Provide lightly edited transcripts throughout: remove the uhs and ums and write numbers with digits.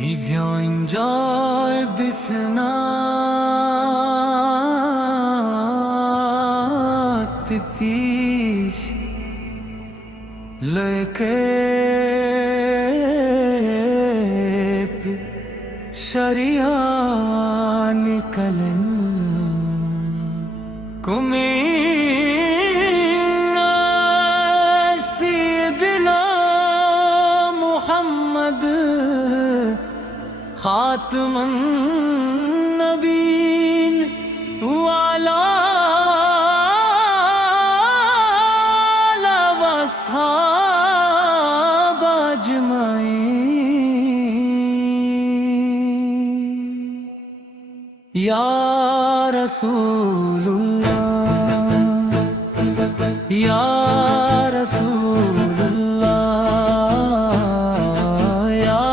I wziąć bysnat pisz lekep şariyan kalem kumina Seyyidina Muhammad خاتم النبین وعلا آلہ واصحاب اجمعین یا رسول اللہ یا رسول اللہ یا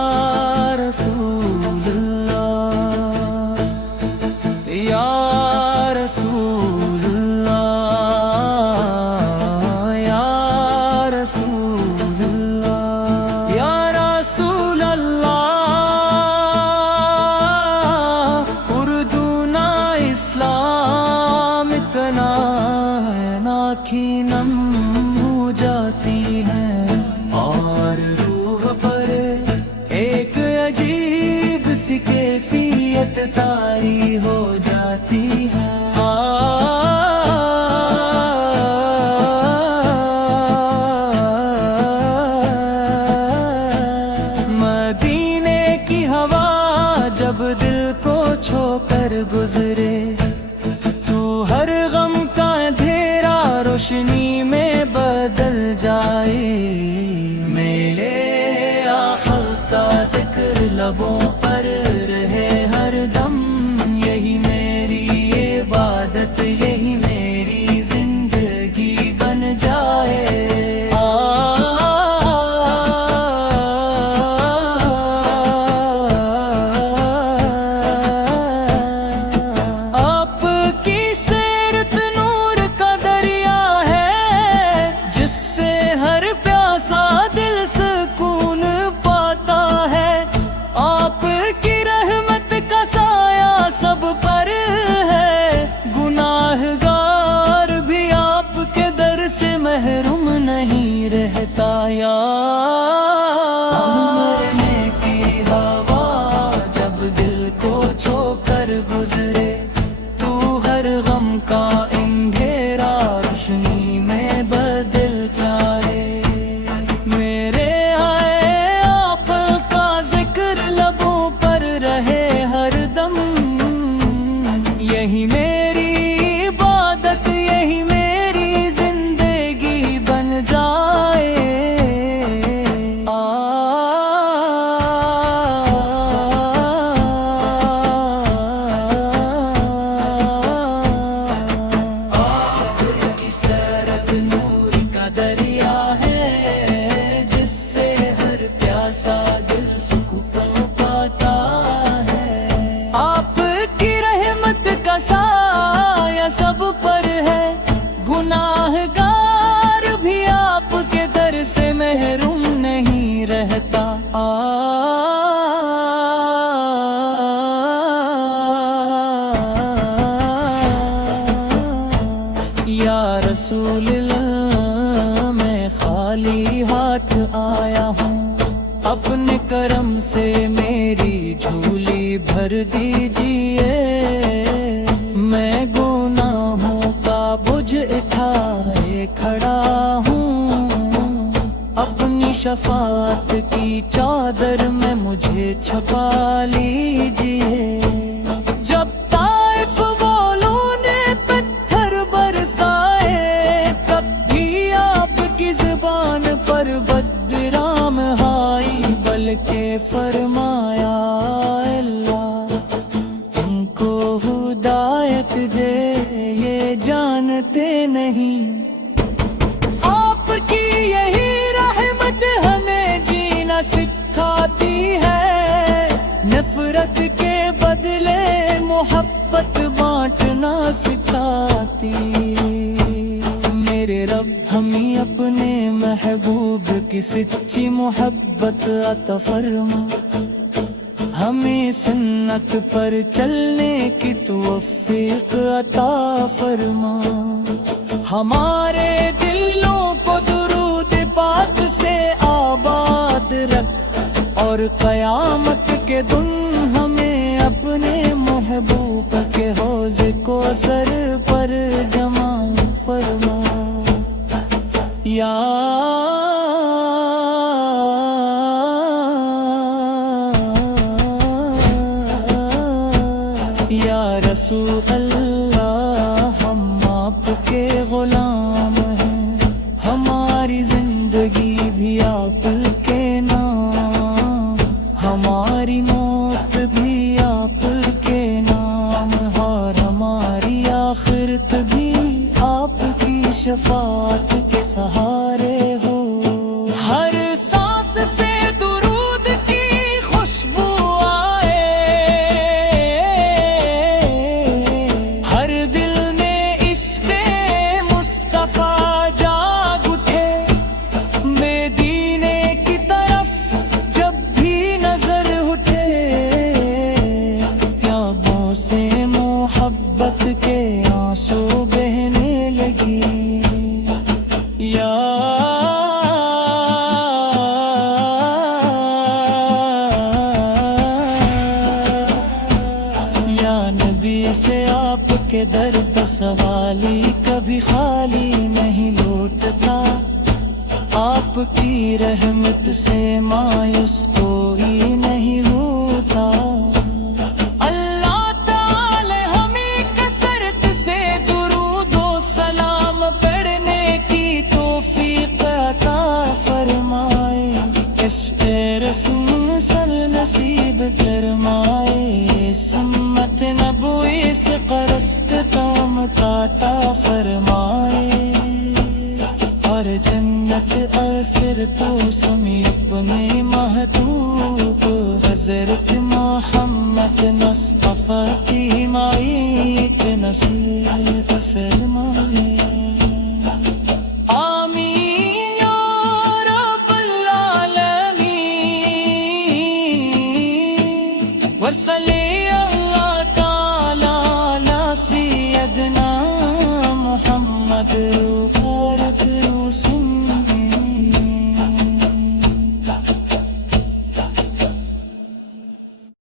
رسول یا رسول اللہ یا رسول اللہ یا رسول اللہ اردو نا اسلام اتنا ہے ناکھی نم ہو جاتی ہے اور روح پر ایک عجیب سی کیفیت طاری ہو جاتی ہے مدینے کی ہوا جب دل کو چھو کر گزرے تو ہر غم کا اندھیرا روشنی میں بدل جائے میلے آخر کا ذکر لبوں پر رہے ہر دم یہی میری عبادت یہی میری زندگی بن جائے آپ کی سیرت نور کا دریا ہے جس سے ہر پیاسا دل سکون پاتا ہے آپ کی رحمت کا سایہ سب پر ہے گناہ گار بھی آپ کے در سے محروم نہیں رہتا یا مرنے کی ہوا جب دل کو چھو کر گزرے تو ہر غم کا اندھیرا روشنی میں بدل جائے میرے آئے آپ کا ذکر لبوں پر رہے ہر دم یہی میری عبادت یہی میری زندگی بن جائے آپ کی سیرت نور کا دریا ہے جس سے ہر پیاسا دل سکون پاتا ہے آپ کی رحمت کا سایہ سب پر ہے گناہ گار بھی آپ کے در سے محروم نہیں رہتا یا رسول اللہ میں خالی ہاتھ آیا ہوں اپنے کرم سے میری جھولی بھر دیجیے میں گناہوں کا بوجھ اٹھائے کھڑا ہوں اپنی شفاعت کی چادر میں مجھے چھپا لیجیے جب طائف والوں نے پتھر برسائے تب بھی آپ کی زبان پر بدرام ہائی بلکہ فرمایا اللہ ان کو ہدایت دے یہ جانتے نہیں آپ کی یہی رحمت ہمیں جینا سکھاتی ہے نفرت کے بدلے محبت بانٹنا سکھاتی میرے رب ہمیں اپنے محبوب کی سچی محبت عطا فرما ہمیں سنت پر چلنے کی توفیق عطا فرما، ہمارے دلوں کو درود پاک سے آباد رکھ، اور قیامت کے دن ہمیں اپنے محبوب کے حوض کوثر پر جمع فرما۔ یا رسول اللہ ہم آپ کے غلام ہیں، ہماری زندگی بھی آپ کے نام، ہماری موت بھی آپ کے نام، اور ہماری آخرت بھی آپ کی شفاعت کے سہارے ہو۔ ہر سانس سے درود کی خوشبو آئے، ہر دل میں عشق مصطفیٰ جاگ اٹھے، مدینے کی طرف جب بھی نظر اٹھے، پیابوں سے محبت کے آنسو بہنے لگی۔ یا نبی سے آپ کے درد سوالی کبھی خالی نہیں لوٹتا، آپ کی رحمت سے مایوس کوئی نہیں ہوتا۔ اللہ تعالی ہمیں کثرت سے درود و سلام پڑھنے کی توفیق عطا فرمائے، عشق رسول صلی نصیب فرمائے، سنت نبوی سے قرص تام عطا فرمائے، اور جنت اور فردوس میں اپنے محبوب حضرت محمد مصطفیٰ کی حمایت نصیب